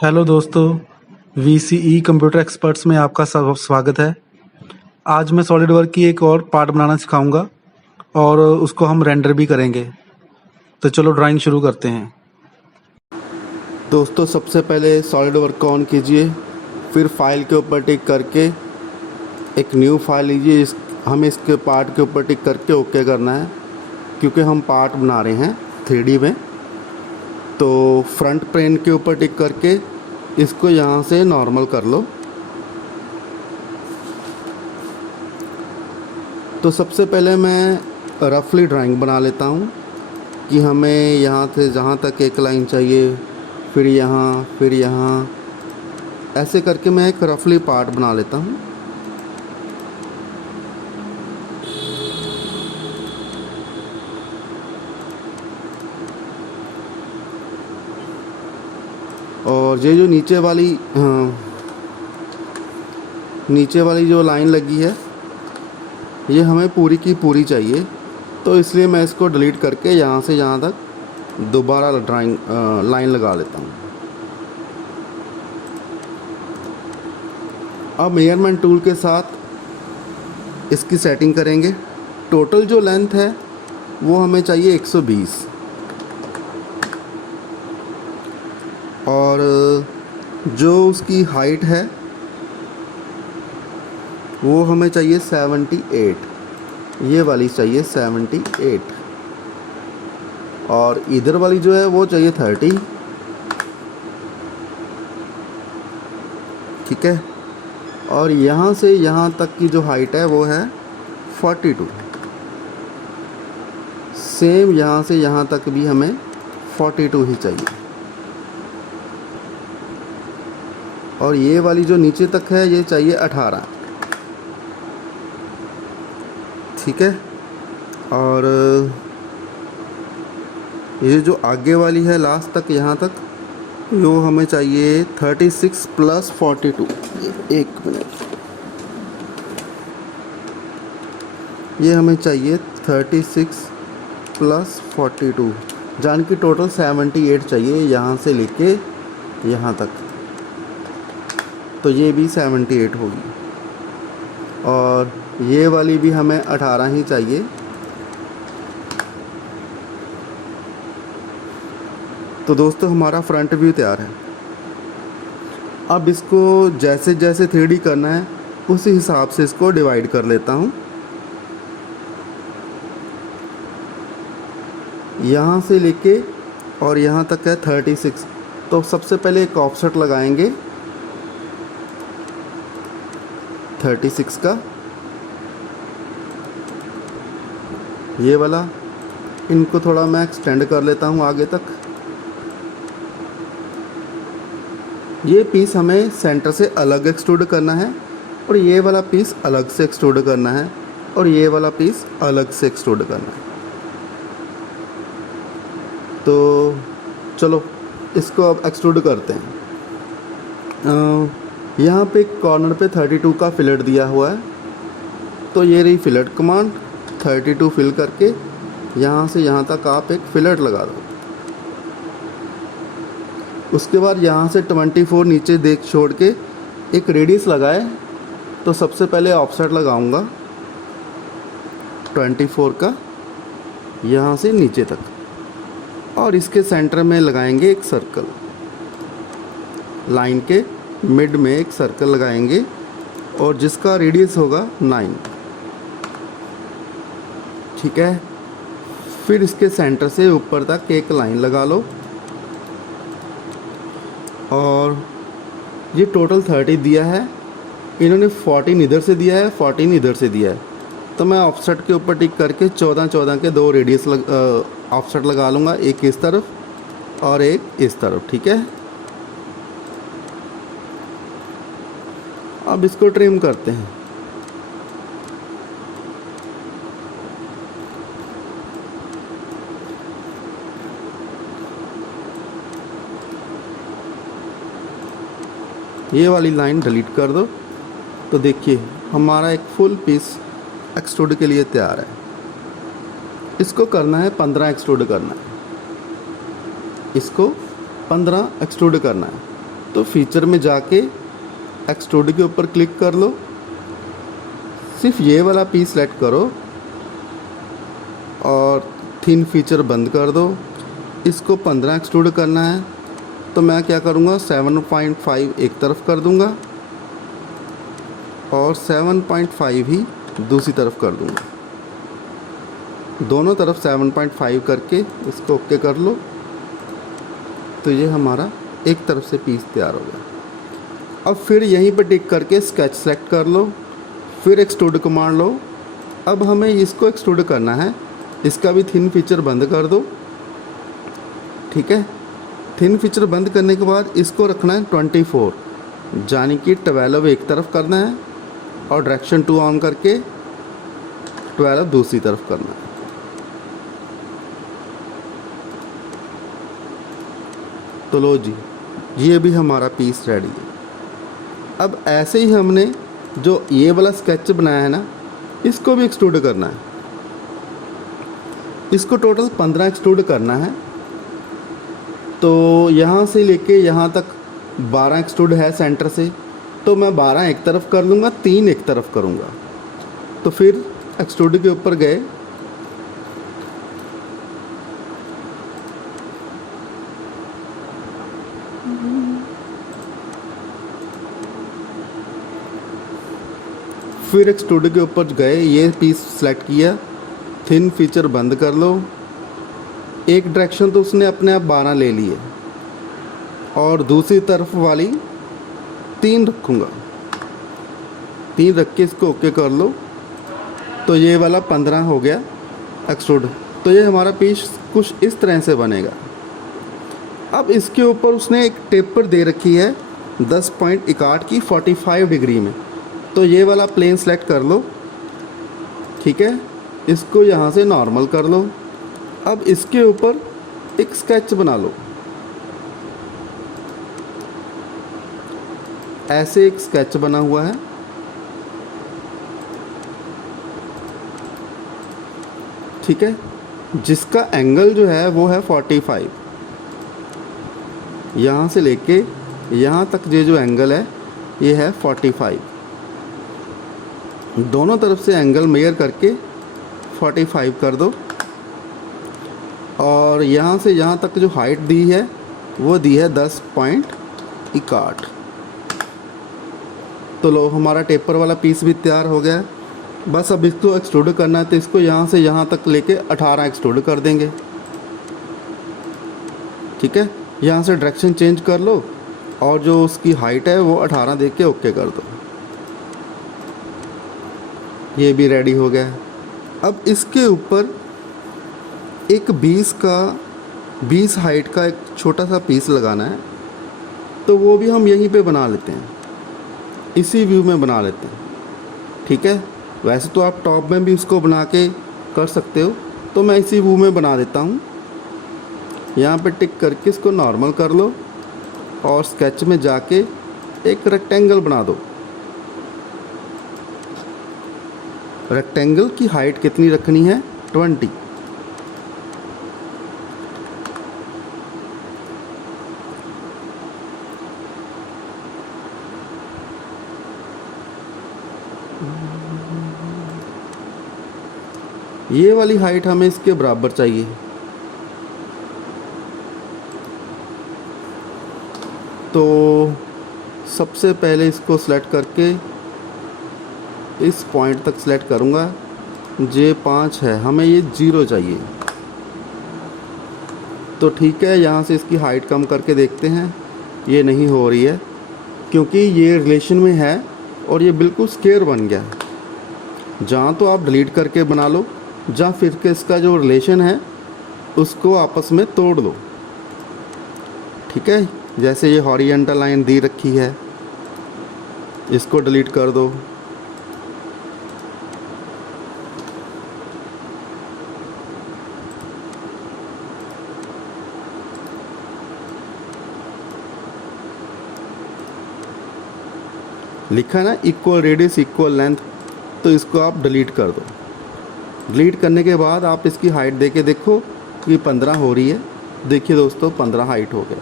Hello दोस्तों, VCE computer experts में आपका स्वागत है। आज मैं सॉलिडवर्क की एक और पार्ट बनाना सिखाऊंगा और उसको हम रेंडर भी करेंगे। तो चलो ड्राइंग शुरू करते हैं। दोस्तों, सबसे पहले सॉलिडवर्क को ऑन कीजिए, फिर फाइल के ऊपर टिक करके एक न्यू फाइल लीजिए। हमें इसके पार्ट के ऊपर टिक करके ओके करना है, क्योंकि हम पार्ट बना रहे हैं 3D में। तो फ्रंट प्लेन के ऊपर टिक करके इसको यहाँ से नॉर्मल कर लो। तो सबसे पहले मैं रफली ड्राइंग बना लेता हूँ कि हमें यहाँ से जहाँ तक एक लाइन चाहिए, फिर यहाँ, ऐसे करके मैं एक रफली पार्ट बना लेता हूँ। और ये जो नीचे वाली जो लाइन लगी है, ये हमें पूरी की पूरी चाहिए। तो इसलिए मैं इसको डिलीट करके यहाँ से यहाँ तक दोबारा लाइन लगा लेता हूँ। अब मेजरमेंट टूल के साथ इसकी सेटिंग करेंगे। टोटल जो लेंथ है वो हमें चाहिए 120, और जो उसकी हाइट है वो हमें चाहिए 78। ये वाली चाहिए 78, और इधर वाली जो है वो चाहिए 30। ठीक है। और यहाँ से यहाँ तक की जो हाइट है वो है 42। सेम यहाँ से यहाँ तक भी हमें 42 ही चाहिए। और ये वाली जो नीचे तक है ये चाहिए 18। ठीक है। और ये जो आगे वाली है लास्ट तक यहाँ तक, वो हमें चाहिए 36 + 42। एक मिनट, ये हमें चाहिए 36 + 42, जान की टोटल 78 चाहिए यहाँ से लेके यहाँ तक। तो ये भी 78 होगी, और ये वाली भी हमें 18 ही चाहिए। तो दोस्तों, हमारा फ्रंट व्यू तैयार है। अब इसको जैसे जैसे 3D करना है उसी हिसाब से इसको डिवाइड कर लेता हूँ। यहाँ से लेके और यहाँ तक है 36। तो सबसे पहले एक ऑफसेट लगाएंगे 36 का, ये वाला। इनको थोड़ा मैं एक्सटेंड कर लेता हूँ आगे तक। ये पीस हमें सेंटर से अलग एक्सट्रूड करना है, और ये वाला पीस अलग से एक्सट्रूड करना है, और ये वाला पीस अलग से एक्सट्रूड करना है। तो चलो इसको अब एक्सट्रूड करते हैं। यहाँ पे कॉर्नर पे 32 का फिलेट दिया हुआ है, तो ये रही फिलेट कमांड। 32 फिल करके यहाँ से यहाँ तक आप एक फिलेट लगा दो। उसके बाद यहाँ से 24 नीचे देख छोड़ के एक रेडियस लगाए। तो सबसे पहले ऑफसेट लगाऊंगा 24 का यहाँ से नीचे तक, और इसके सेंटर में लगाएंगे एक सर्कल। लाइन के मिड में एक सर्कल लगाएंगे, और जिसका रेडियस होगा 9। ठीक है। फिर इसके सेंटर से ऊपर तक एक लाइन लगा लो, और ये टोटल 30 दिया है। इन्होंने 14 इधर से दिया है, 14 इधर से दिया है। तो मैं ऑफसेट के ऊपर टिक करके 14 के 2 रेडियस ऑफसेट लगा लूँगा, एक इस तरफ और एक इस तरफ। ठीक है। अब इसको ट्रिम करते हैं। ये वाली लाइन डिलीट कर दो। तो देखिए हमारा एक फुल पीस एक्सट्रूड के लिए तैयार है। इसको करना है 15 एक्सट्रूड करना है, इसको 15 एक्सट्रूड करना है। तो फीचर में जाके एक्सट्रूड के ऊपर क्लिक कर लो, सिर्फ ये वाला पीस सेलेक्ट करो और थिन फीचर बंद कर दो। इसको 15 एक्सट्रूड करना है तो मैं क्या करूँगा 7.5 एक तरफ कर दूँगा और 7.5 ही दूसरी तरफ कर दूँगा। दोनों तरफ 7.5 करके इसको ओके कर लो। तो ये हमारा एक तरफ से पीस तैयार हो गया। अब फिर यहीं पर टिक करके स्केच सेलेक्ट कर लो, फिर एक्सट्रूड कमांड लो। अब हमें इसको एक्सट्रूड करना है, इसका भी थिन फीचर बंद कर दो। ठीक है, थिन फीचर बंद करने के बाद इसको रखना है 24, यानी कि 12 एक तरफ करना है और डायरेक्शन 2 ऑन करके 12 दूसरी तरफ करना है। तो लो जी, ये भी हमारा पीस रेडी है। अब ऐसे ही हमने जो ये वाला स्केच बनाया है ना, इसको भी एक्सट्रूड करना है। इसको टोटल 15 एक्सट्रूड करना है। तो यहाँ से लेके यहाँ तक 12 एक्सट्रूड है सेंटर से, तो मैं 12 एक तरफ कर लूँगा, 3 एक तरफ करूँगा। तो फिर एक्सट्रूड के ऊपर गए, फिर एक्सट्रूड के ऊपर गए, ये पीस सेलेक्ट किया, थिन फीचर बंद कर लो। एक डायरेक्शन तो उसने अपने आप 12 ले लिए और दूसरी तरफ वाली 3 रखूँगा। 3 रख के इसको ओके कर लो। तो ये वाला 15 हो गया एक्सट्रूड। तो ये हमारा पीस कुछ इस तरह से बनेगा। अब इसके ऊपर उसने एक टेपर दे रखी है 10.61 की 45 डिग्री में। तो ये वाला प्लेन सेलेक्ट कर लो। ठीक है, इसको यहाँ से नॉर्मल कर लो। अब इसके ऊपर एक स्केच बना लो। ऐसे एक स्केच बना हुआ है। ठीक है, जिसका एंगल जो है वो है 45। यहाँ से लेके यहाँ तक ये जो एंगल है ये है 45। दोनों तरफ से एंगल मेजर करके 45 कर दो। और यहाँ से यहाँ तक जो हाइट दी है वो दी है 10.61। तो लो, हमारा टेपर वाला पीस भी तैयार हो गया। बस अब इसको एक्सट्रूड करना है, तो इसको यहाँ से यहाँ तक लेके 18 एक्सट्रूड कर देंगे। ठीक है, यहाँ से डायरेक्शन चेंज कर लो और जो उसकी हाइट है वो 18 दे के ओके कर दो। ये भी रेडी हो गया। अब इसके ऊपर एक 20 हाइट का एक छोटा सा पीस लगाना है। तो वो भी हम यहीं पे बना लेते हैं, इसी व्यू में बना लेते हैं। ठीक है, वैसे तो आप टॉप में भी उसको बना के कर सकते हो, तो मैं इसी व्यू में बना देता हूँ। यहाँ पे टिक करके इसको नॉर्मल कर लो और स्केच में जाके एक रेक्टेंगल बना दो। रेक्टेंगल की हाइट कितनी रखनी है? 20। ये वाली हाइट हमें इसके बराबर चाहिए। तो सबसे पहले इसको सेलेक्ट करके इस पॉइंट तक सेलेक्ट करूँगा। J5 है, हमें ये 0 चाहिए। तो ठीक है, यहाँ से इसकी हाइट कम करके देखते हैं। ये नहीं हो रही है क्योंकि ये रिलेशन में है और ये बिल्कुल स्क्वायर बन गया। जहाँ तो आप डिलीट करके बना लो, जहाँ फिर के इसका जो रिलेशन है उसको आपस में तोड़ लो। ठीक है, जैसे ये हॉरिजॉन्टल लाइन दी रखी है, इसको डिलीट कर दो। लिखा ना इक्वल रेडियस इक्वल लेंथ, तो इसको आप डिलीट कर दो। डिलीट करने के बाद आप इसकी हाइट दे के देखो कि 15 हो रही है। देखिए दोस्तों, 15 हाइट हो गया।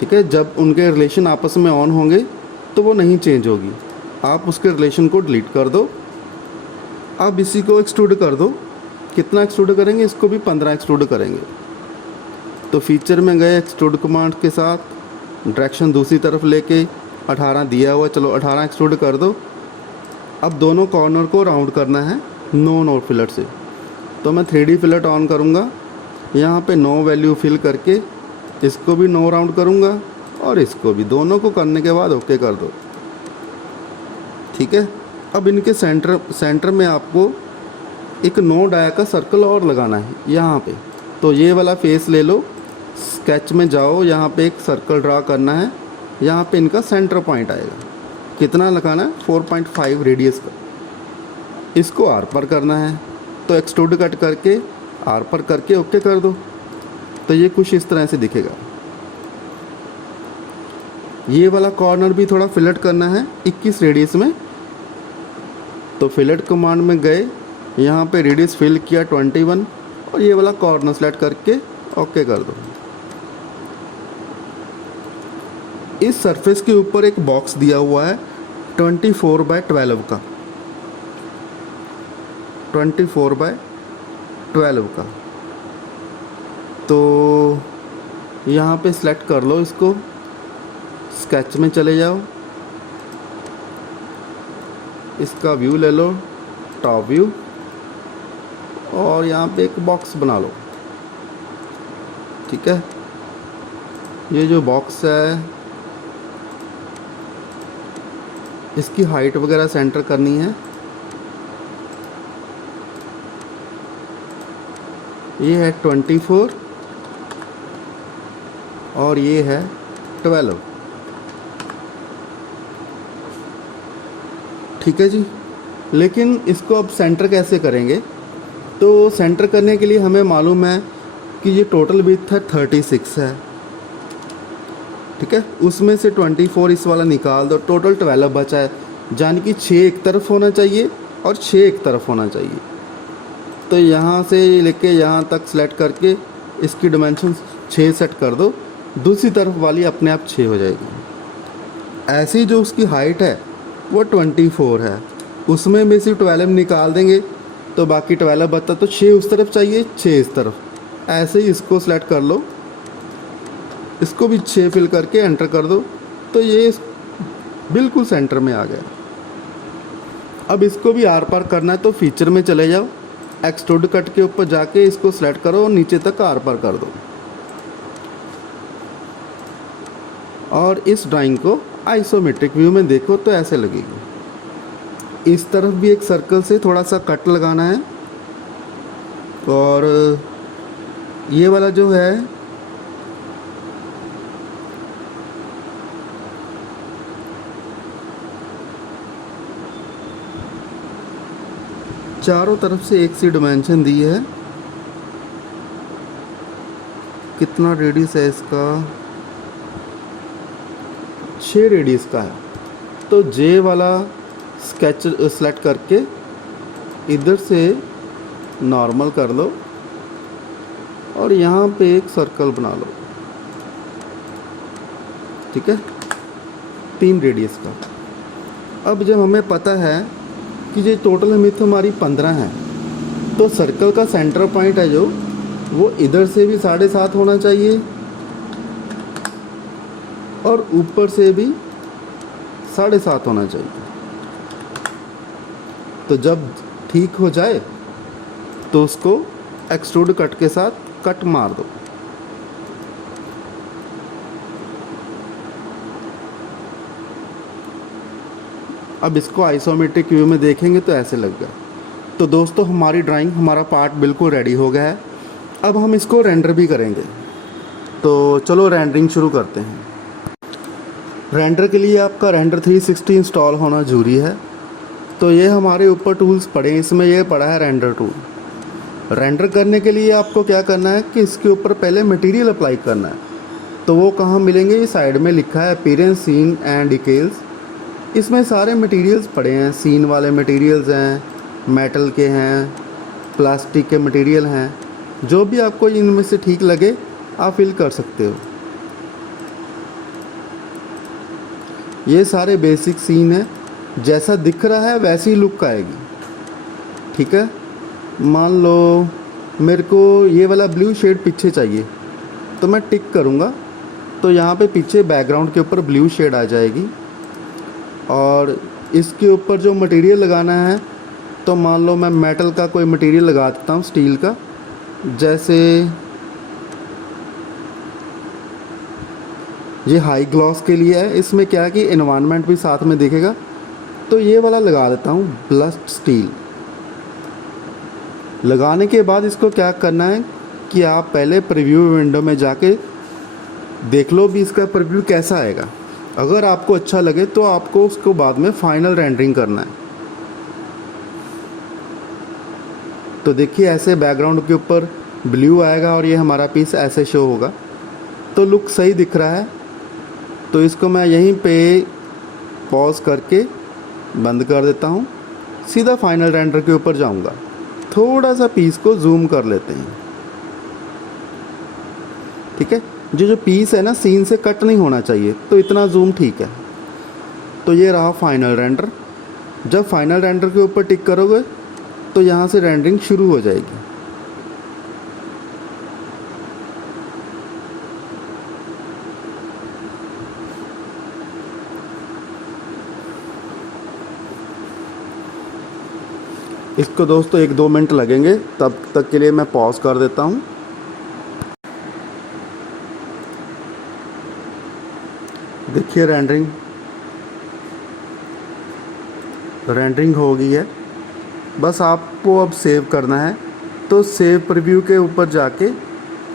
ठीक है। जब उनके रिलेशन आपस में ऑन होंगे तो वो नहीं चेंज होगी। आप उसके रिलेशन को डिलीट कर दो। अब इसी को एक्सट्रूड कर दो। कितना एक्सट्रूड करेंगे? इसको भी 15 एक्सट्रूड करेंगे। तो फीचर में गए एक्सट्रूड कमांड के साथ, डायरेक्शन दूसरी तरफ लेके 18 दिया हुआ, चलो 18 एक्सट्रूड कर दो। अब दोनों कॉर्नर को राउंड करना है नो नोड फिलर से। तो मैं 3D फिलट ऑन करूँगा, यहाँ पे नो वैल्यू फिल करके इसको भी नो राउंड करूँगा और इसको भी। दोनों को करने के बाद ओके कर दो। ठीक है। अब इनके सेंटर में आपको एक नो डाया का सर्कल और लगाना है यहाँ पे। तो ये वाला फेस ले लो, स्केच में जाओ, यहाँ पे एक सर्कल ड्रा करना है। यहाँ पे इनका सेंटर पॉइंट आएगा। कितना लगाना है? 4.5 रेडियस का। इसको आर पर करना है, तो एक्सट्रूड कट करके आर पर करके ओके कर दो। तो ये कुछ इस तरह से दिखेगा। ये वाला कॉर्नर भी थोड़ा फिलट करना है 21 रेडियस में। तो फिलट कमांड में गए, यहाँ पे रेडियस फिल किया 21 और ये वाला कॉर्नर सेलेक्ट करके ओके कर दो। इस सरफेस के ऊपर एक बॉक्स दिया हुआ है 24/12 का, 24/12 का। तो यहाँ पे सिलेक्ट कर लो इसको, स्केच में चले जाओ, इसका व्यू ले लो, टॉप व्यू, और यहाँ पे एक बॉक्स बना लो। ठीक है। ये जो बॉक्स है इसकी हाइट वगैरह सेंटर करनी है। ये है 24 और ये है 12। ठीक है जी। लेकिन इसको अब सेंटर कैसे करेंगे? तो सेंटर करने के लिए हमें मालूम है कि ये टोटल विड्थ है 36 है। ठीक है। उसमें से 24 इस वाला निकाल दो, टोटल 12 बचा है। यानी कि 6 एक तरफ होना चाहिए और 6 एक तरफ होना चाहिए। तो यहाँ से लेके यहाँ तक सेलेक्ट करके इसकी डिमेंशन 6 सेट कर दो। दूसरी तरफ वाली अपने आप 6 हो जाएगी। ऐसी जो उसकी हाइट है वो 24 है, उसमें में से 12 निकाल देंगे तो बाकी 12 बचता। तो 6 उस तरफ चाहिए, 6 इस तरफ। ऐसे ही इसको सेलेक्ट कर लो, इसको भी 6 फिल करके एंटर कर दो। तो ये बिल्कुल सेंटर में आ गया। अब इसको भी आर पार करना है, तो फीचर में चले जाओ, एक्सट्रूड कट के ऊपर जाके इसको सेलेक्ट करो और नीचे तक आर पार कर दो। और इस ड्राइंग को आइसोमेट्रिक व्यू में देखो तो ऐसे लगेगी। इस तरफ भी एक सर्कल से थोड़ा सा कट लगाना है। और ये वाला जो है चारों तरफ से एक सी डिमेंशन दी है। कितना रेडियस है इसका? 6 रेडियस का है। तो जे वाला स्केच सेलेक्ट करके इधर से नॉर्मल कर लो और यहाँ पे एक सर्कल बना लो। ठीक है। 3 रेडियस का। अब जब हमें पता है कि ये टोटल विड्थ हमारी 15 है, तो सर्कल का सेंटर पॉइंट है जो वो इधर से भी 7.5 होना चाहिए और ऊपर से भी 7.5 होना चाहिए। तो जब ठीक हो जाए तो उसको एक्सट्रूड कट के साथ कट मार दो। अब इसको आइसोमेट्रिक व्यू में देखेंगे तो ऐसे लगेगा। तो दोस्तों हमारी ड्राइंग, हमारा पार्ट बिल्कुल रेडी हो गया है। अब हम इसको रेंडर भी करेंगे। तो चलो रेंडरिंग शुरू करते हैं। रेंडर के लिए आपका रेंडर 360 इंस्टॉल होना ज़रूरी है। तो ये हमारे ऊपर टूल्स पड़े हैं, इसमें ये पड़ा है रेंडर टूल। रेंडर करने के लिए आपको क्या करना है कि इसके ऊपर पहले मटेरियल अप्लाई करना है। तो वो कहाँ मिलेंगे? ये साइड में लिखा है अपीयरेंस, सीन एंड डिटेल्स। इसमें सारे मटेरियल्स पड़े हैं। सीन वाले मटेरियल्स हैं, मेटल के हैं, प्लास्टिक के मटेरियल हैं। जो भी आपको इनमें से ठीक लगे आप फिल कर सकते हो। ये सारे बेसिक सीन है, जैसा दिख रहा है वैसी लुक आएगी। ठीक है, मान लो मेरे को ये वाला ब्लू शेड पीछे चाहिए तो मैं टिक करूँगा तो यहाँ पे पीछे बैकग्राउंड के ऊपर ब्लू शेड आ जाएगी। और इसके ऊपर जो मटेरियल लगाना है तो मान लो मैं मेटल का कोई मटेरियल लगा देता हूँ, स्टील का, जैसे ये हाई ग्लॉस के लिए है। इसमें क्या है कि एनवायरनमेंट भी साथ में दिखेगा, तो ये वाला लगा देता हूँ ब्लस्ट स्टील। लगाने के बाद इसको क्या करना है कि आप पहले प्रीव्यू विंडो में जाके देख लो भी इसका प्रीव्यू कैसा आएगा। अगर आपको अच्छा लगे तो आपको उसको बाद में फाइनल रेंडरिंग करना है। तो देखिए ऐसे बैकग्राउंड के ऊपर ब्लू आएगा और ये हमारा पीस ऐसे शो होगा, तो लुक सही दिख रहा है। तो इसको मैं यहीं पे पॉज करके बंद कर देता हूँ, सीधा फाइनल रेंडर के ऊपर जाऊँगा। थोड़ा सा पीस को जूम कर लेते हैं। ठीक है, जो पीस है ना सीन से कट नहीं होना चाहिए, तो इतना जूम ठीक है। तो ये रहा फाइनल रेंडर। जब फाइनल रेंडर के ऊपर टिक करोगे तो यहाँ से रेंडरिंग शुरू हो जाएगी। इसको दोस्तों 1-2 मिनट लगेंगे, तब तक के लिए मैं पॉज कर देता हूँ। देखिए रेंडरिंग हो गई है। बस आपको अब सेव करना है, तो सेव प्रीव्यू के ऊपर जाके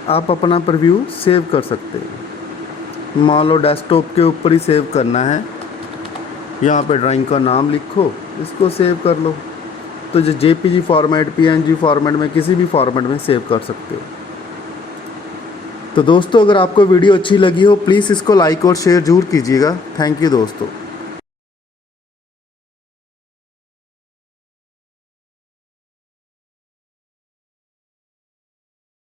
आप अपना प्रीव्यू सेव कर सकते हैं। मान लो डेस्कटॉप के ऊपर ही सेव करना है, यहाँ पे ड्राइंग का नाम लिखो, इसको सेव कर लो। तो जो JPG फॉर्मेट, PNG फॉर्मेट में, किसी भी फॉर्मेट में सेव कर सकते हो। तो दोस्तों अगर आपको वीडियो अच्छी लगी हो प्लीज़ इसको लाइक और शेयर ज़रूर कीजिएगा। थैंक यू दोस्तों।